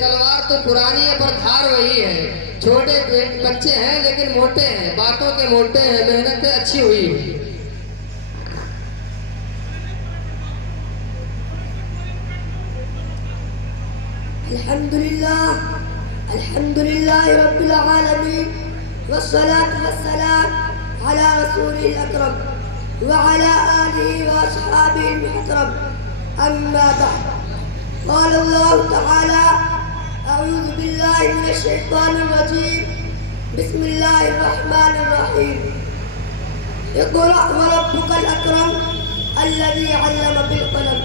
تلوار تو پرانی ہے پر دھار وہی ہے. چھوٹے بچے ہیں لیکن موٹے ہیں, باتوں کے موٹے ہیں, محنتیں اچھی ہوئی. الحمد لله رب العالمين والصلاة والسلام على رسوله الأكرم وعلى آله وأصحابه المحترم. أما بعد, قال الله تعالى: أعوذ بالله من الشيطان الرجيم. بسم الله الرحمن الرحيم. اقرأ وربك الأكرم الذي علم بالقلم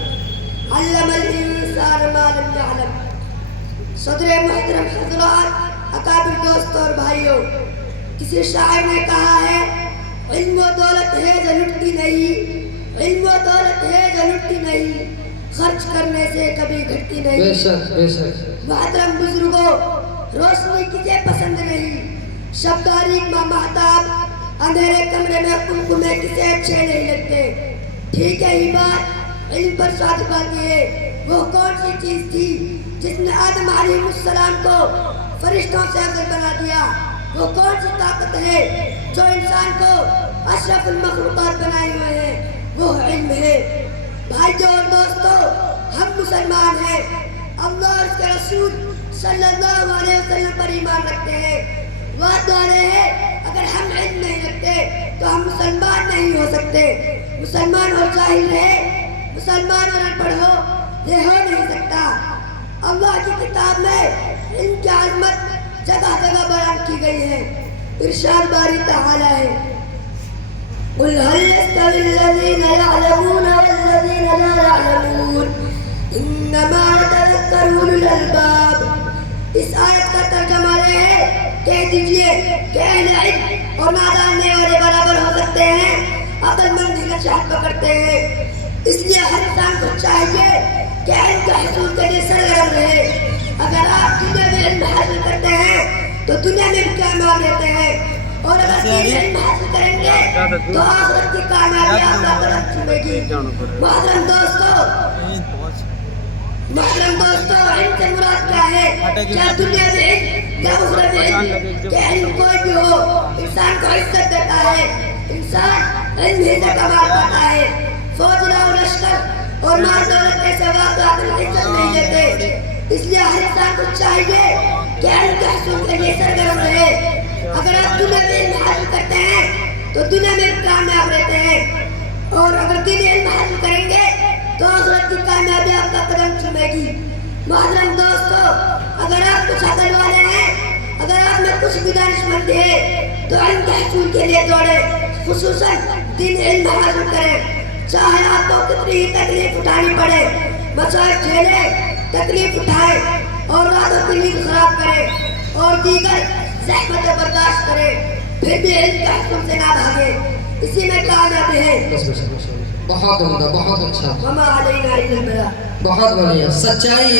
علم الإنسان ما لم يعلم. صدر محترم حضرات, اکابر دوستوں اور بھائیوں, کسی شاعر نے کہا ہے, علم و دولت ہے جو لٹتی نہیں, علم و دولت ہے جو لٹتی نہیں, خرچ کرنے سے کبھی گھٹتی نہیں. بے شک بے شک. محترم بزرگوں, روشنی کسے پسند نہیں, شب تاریک میں مہتاب, اندھیرے کمرے میں قمقمے کسے اچھے نہیں لگتے. ٹھیک ہے ہی بات, علم پر صادق آتی ہے. وہ کون سی چیز تھی جس نے آدم علیہ السلام کو فرشتوں سے افضل بنا دیا؟ وہ کون سی طاقت ہے جو انسان کو اشرف المخلوقات بنائے ہوئے ہے؟ وہ علم ہے. بھائیوں اور دوستوں, ہم مسلمان ہیں, اللہ اور اس کے رسول صلی اللہ علیہ وسلم پر ایمان رکھتے ہیں. بات دعوے ہے, اگر ہم علم نہیں رکھتے تو ہم مسلمان نہیں ہو سکتے. مسلمان اور جاہل رہے, مسلمان اور ان پڑھ ہو, یہ ہو نہیں سکتا. اللہ کی کتاب میں علم کی عظمت جگہ جگہ بیان کی گئی ہے. ارشاد باری تعالی ہے, قل هل يستوي الذين يعلمون والذين لا يعلمون انما يتذكر اولو الالباب. اس آیت کا ترجمہ یہ ہے, کہہ دیجئے کہ اہل علم اور ناداننے والے برابر ہو سکتے ہیں, عقل مند ہی نشاط پکڑتے ہیں. اس لیے ہر انسان کو چاہیے کہ علم کے حصول کے لیے سرگرم رہے. اگر آپ دنیا میں علم حاصل کرتے ہیں تو دنیا میں بھی کامیاب رہتے ہیں, اور اگر دین علم حاصل کریں گے تو آخرت کی کامیابی آپ کا قدم چومے گی. محترم دوستو, علم سے مراد کیا ہے؟ کیا دنیا میں علم, کیا اخروی میں علم؟ کہ علم کوئی بھی ہو انسان کو عزت دیتا ہے. انسان علم ہی سے کمال پاتا ہے. فوج لاؤ لشکر اور مال دولت ایسے واقعات عزت نہیں دیتے. اس لیے ہر انسان کو چاہیے کہ علم کے حصول کے لیے سرگرم رہے. اگر آپ دنیا میں علم حاصل کرتے ہیں تو دنیا میں بھی کامیاب رہتے ہیں, اور اگر دین علم حاصل کریں گے تو آخرت کی کامیابی آپ کا قدم چومے گی. محترم دوستو, اگر آپ کچھ عقل والے ہیں, اگر آپ میں کچھ بھی دانشمند ہے تو علم کے حصول کے لیے دوڑے, خصوصاً دین علم حاصل کریں. چاہے آپ کو کتنی ہی تکلیف اٹھانی پڑے, مصائب جھیلے, تکلیف اٹھائے, اور راتوں کی نیند خراب کرے, اور دیگر زحمتیں برداشت کرے, پھر بھی علم کے حکم سے نہ بھاگے. اسی میں کامیابی ہے. بہت عمدہ, بہت اچھا, وما علینا الا البلاغ. بہت بڑھیا, سچائی ہے.